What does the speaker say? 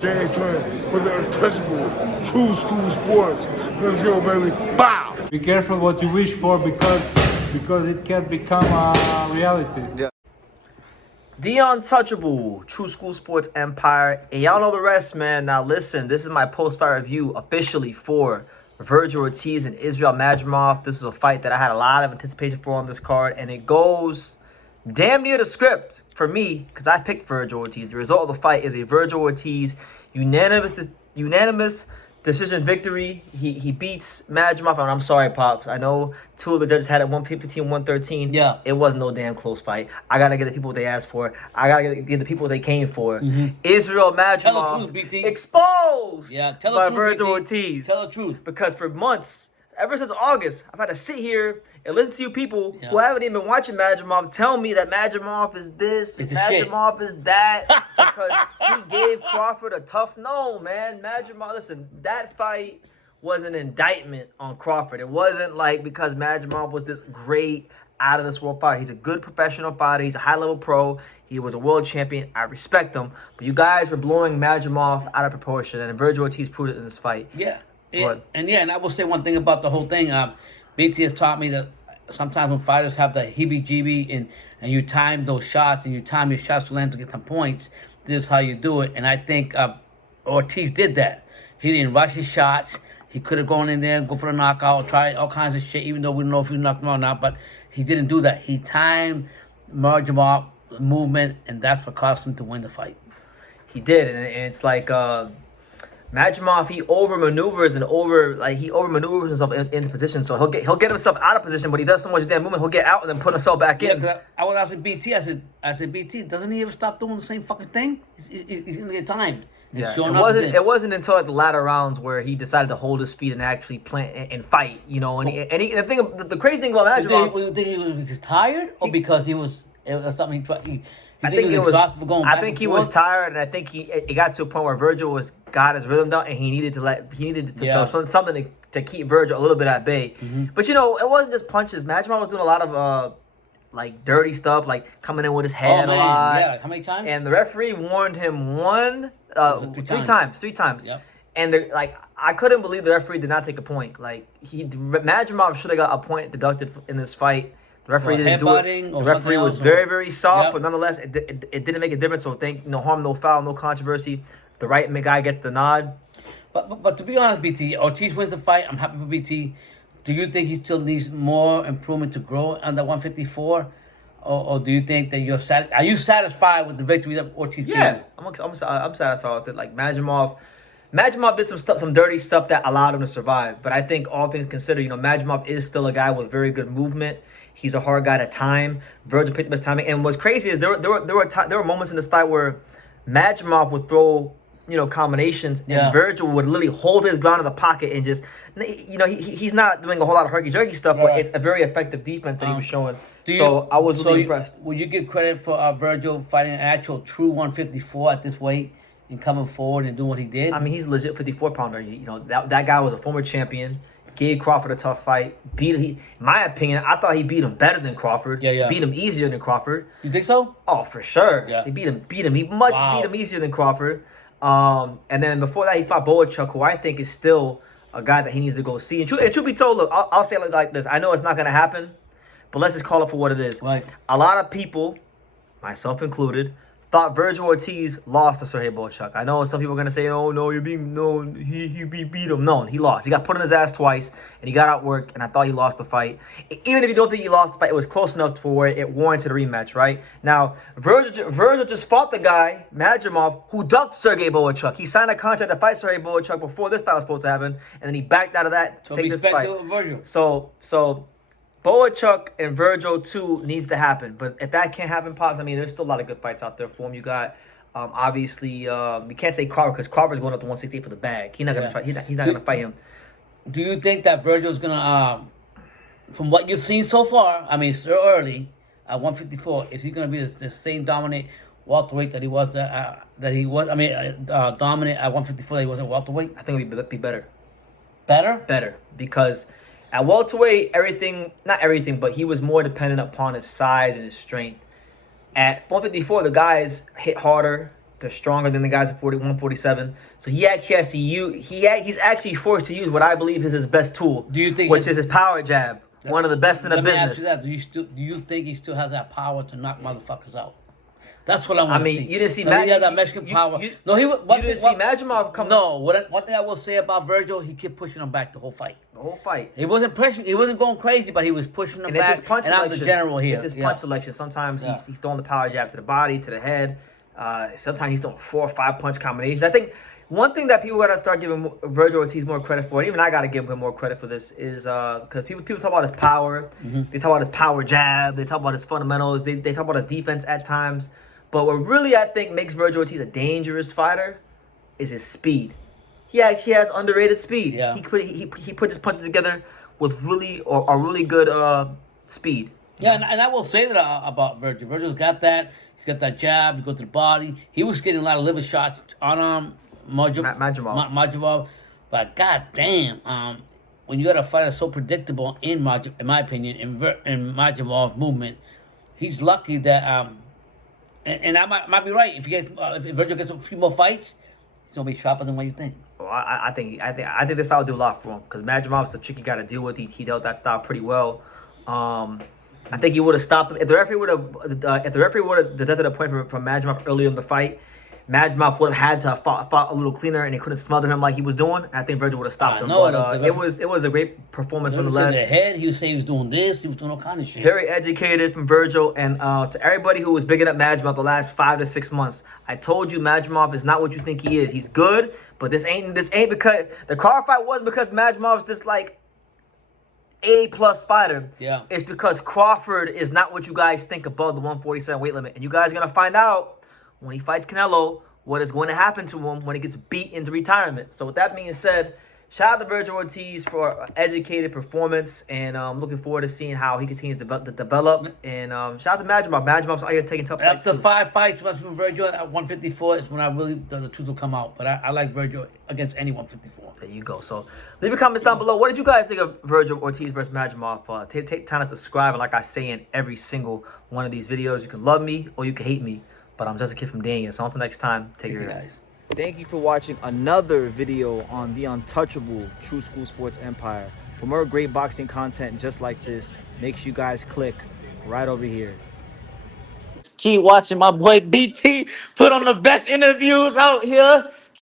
James Twin for the untouchable true school sports. Let's go, baby. Bow! Be careful what you wish for because it can become a reality. Yeah. The untouchable True School Sports Empire. And y'all know the rest, man. Now listen, this is my post-fight review officially for Vergil Ortiz and Israil Madrimov. This is a fight that I had a lot of anticipation for on this card, and it goes damn near the script for me because I picked Vergil Ortiz. The result of the fight is a Vergil Ortiz unanimous decision victory. He beats Madrimov, and I'm sorry, Pops. I know two of the judges had it 115, 113. Yeah. It was no damn close fight. I got to get the people they asked for. I got to get the people they came for. Israil Madrimov Tell the truth, BT. exposed Tell the by truth, Vergil BT. Ortiz. Tell the truth. Because for months, ever since August, I've had to sit here and listen to you people who haven't even been watching Madrimov tell me that Madrimov is this and Madrimov is that because he gave Crawford a tough no, man. Madrimov, listen, that fight was an indictment on Crawford. It wasn't like because Madrimov was this great out of this world fighter. He's a good professional fighter. He's a high level pro. He was a world champion. I respect him. But you guys were blowing Madrimov out of proportion, and Vergil Ortiz proved it in this fight. And I will say one thing about the whole thing. BT has taught me that sometimes when fighters have the heebie-jeebie and you time those shots and you time your shots to land to get some points, this is how you do it. And I think Ortiz did that. He didn't rush his shots. He could have gone in there and go for a knockout, tried all kinds of shit, even though we don't know if he knocked him out or not. But he didn't do that. He timed Madrimov movement, and that's what cost him to win the fight. He did, and it's like Madrimov, he over-maneuvers himself into position, so he'll get himself out of position, but he does so much damn movement, he'll get out and then put himself back in. I was asking BT, I said, BT, doesn't he ever stop doing the same fucking thing? He's gonna get timed. It wasn't until like the latter rounds where he decided to hold his feet and actually play and fight, you know. And the crazy thing about Madrimov, you think he was just tired, or because it was something I think he was tired, and I think it got to a point where Vergil got his rhythm down, and he needed to throw something to keep Vergil a little bit at bay. But you know, it wasn't just punches. Madrimov was doing a lot of like dirty stuff, like coming in with his head a lot. Yeah, how many times? And the referee warned him three times. Yep. And I couldn't believe the referee did not take a point. Like Madrimov should have got a point deducted in this fight. The referee didn't do it. The referee was very, very soft, but nonetheless, it didn't make a difference. So no harm, no foul, no controversy. The right guy gets the nod. But to be honest, BT, Ortiz wins the fight. I'm happy for BT. Do you think he still needs more improvement to grow under 154? Or do you think that are you satisfied with the victory that Ortiz gave? Yeah, I'm satisfied with it. Like Madrimov did some dirty stuff that allowed him to survive. But I think all things considered, you know, Madrimov is still a guy with very good movement. He's a hard guy to time. Vergil picked up his timing. And what's crazy is there were moments in this fight where Madrimov would throw, you know, combinations, and Vergil would literally hold his ground in the pocket and just, you know, he's not doing a whole lot of herky-jerky stuff, but it's a very effective defense that he was showing. I was really impressed. Will you give credit for Vergil fighting an actual true 154 at this weight and coming forward and doing what he did? I mean, he's a legit 54-pounder. You know, that guy was a former champion. Gave Crawford a tough fight. In my opinion, I thought he beat him better than Crawford. Beat him easier than Crawford. You think so? Oh, for sure. Yeah. He beat him. He beat him easier than Crawford. And then before that, he fought Boachuk, who I think is still a guy that he needs to go see. And truth be told, look, I'll say it like this. I know it's not going to happen, but let's just call it for what it is. Right. A lot of people, myself included, thought Vergil Ortiz lost to Sergey Boachuk. I know some people are going to say, oh, no, he beat him. No, he lost. He got put on his ass twice, and he got outworked, and I thought he lost the fight. Even if you don't think he lost the fight, it was close enough for where it warranted a rematch, right? Now, Vergil just fought the guy, Madrimov, who ducked Sergey Boachuk. He signed a contract to fight Sergey Boachuk before this fight was supposed to happen, and then he backed out of that to take this fight. So Boachuk and Vergil too needs to happen, but if that can't happen, Pops, I mean, there's still a lot of good fights out there for him. You got obviously we can't say Crawford because Crawford's going up to 168 for the bag. He's not gonna fight. He's not gonna fight him. Do you think that Vergil's gonna, from what you've seen so far? I mean, it's still early at 154. Is he gonna be the same dominant welterweight that he was? Dominant at 154 that he was at welterweight. I think it'll be better. Better because at welterweight, not everything, but he was more dependent upon his size and his strength. At 154, the guys hit harder. They're stronger than the guys at 41, 47. So he actually has to use. He's actually forced to use what I believe is his best tool. Do you think which is his power jab? One of the best in the Let me business. ask you that. Do you think he still has that power to knock motherfuckers out? That's what I want to see. You didn't see he had that Mexican power. No, he was. You didn't see Madrimov come. No, one thing I will say about Vergil, he kept pushing him back the whole fight. The whole fight. He wasn't pushing. He wasn't going crazy, but he was pushing him And back. it's his punch and selection. I'm the general here. It's his punch selection. Sometimes he's throwing the power jab to the body, to the head. Sometimes he's throwing 4 or 5 punch combinations. I think one thing that people gotta start giving Vergil Ortiz more credit for, and even I gotta give him more credit for this, is because people talk about his power, they talk about his power jab, they talk about his fundamentals, they talk about his defense at times. But what really I think makes Vergil Ortiz a dangerous fighter is his speed. He actually has underrated speed. Yeah. He put his punches together with really good speed. Yeah, and I will say that about Vergil. Vergil's got that. He's got that jab. He goes to the body. He was getting a lot of liver shots on Madrimov. But goddamn, when you got a fighter so predictable in my opinion, in Madrimov's movement, he's lucky that and I might be right. If Vergil gets a few more fights, he's gonna be sharper than what you think. Well, I think this fight will do a lot for him because Madrimov's a trick you got to deal with. He dealt that style pretty well. I think he would have stopped him if the referee would have deducted a point from Madrimov earlier in the fight. Madrimov would have had to have fought a little cleaner, and he couldn't smother him like he was doing. I think Vergil would have stopped him. But it was a great performance nonetheless. The head, he was saying he was doing this, he was doing all kind of shit. Very educated from Vergil, and to everybody who was bigging up Madrimov the last 5 to 6 months, I told you Madrimov is not what you think he is. He's good, but this ain't because the car fight was because Madrimov's this like A+ fighter. Yeah. It's because Crawford is not what you guys think above the 147 weight limit, and you guys are gonna find out when he fights Canelo what is going to happen to him when he gets beat into retirement. So with that being said, shout out to Vergil Ortiz for an educated performance, and I'm looking forward to seeing how he continues to develop. And shout out to Madrimov. Madrimov's out here taking tough fights After too. 5 fights from Vergil at 154 is when I really the truth will come out. But I like Vergil against any 154. There you go. So leave your comments down below. What did you guys think of Vergil Ortiz versus Madrimov? Take time to subscribe, and like I say in every single one of these videos, you can love me or you can hate me. But I'm just a kid from Daniel. So until next time, take care, guys. Thank you for watching another video on the untouchable True School Sports Empire. For more great boxing content just like this, make sure you guys click right over here. Keep watching my boy BT put on the best interviews out here.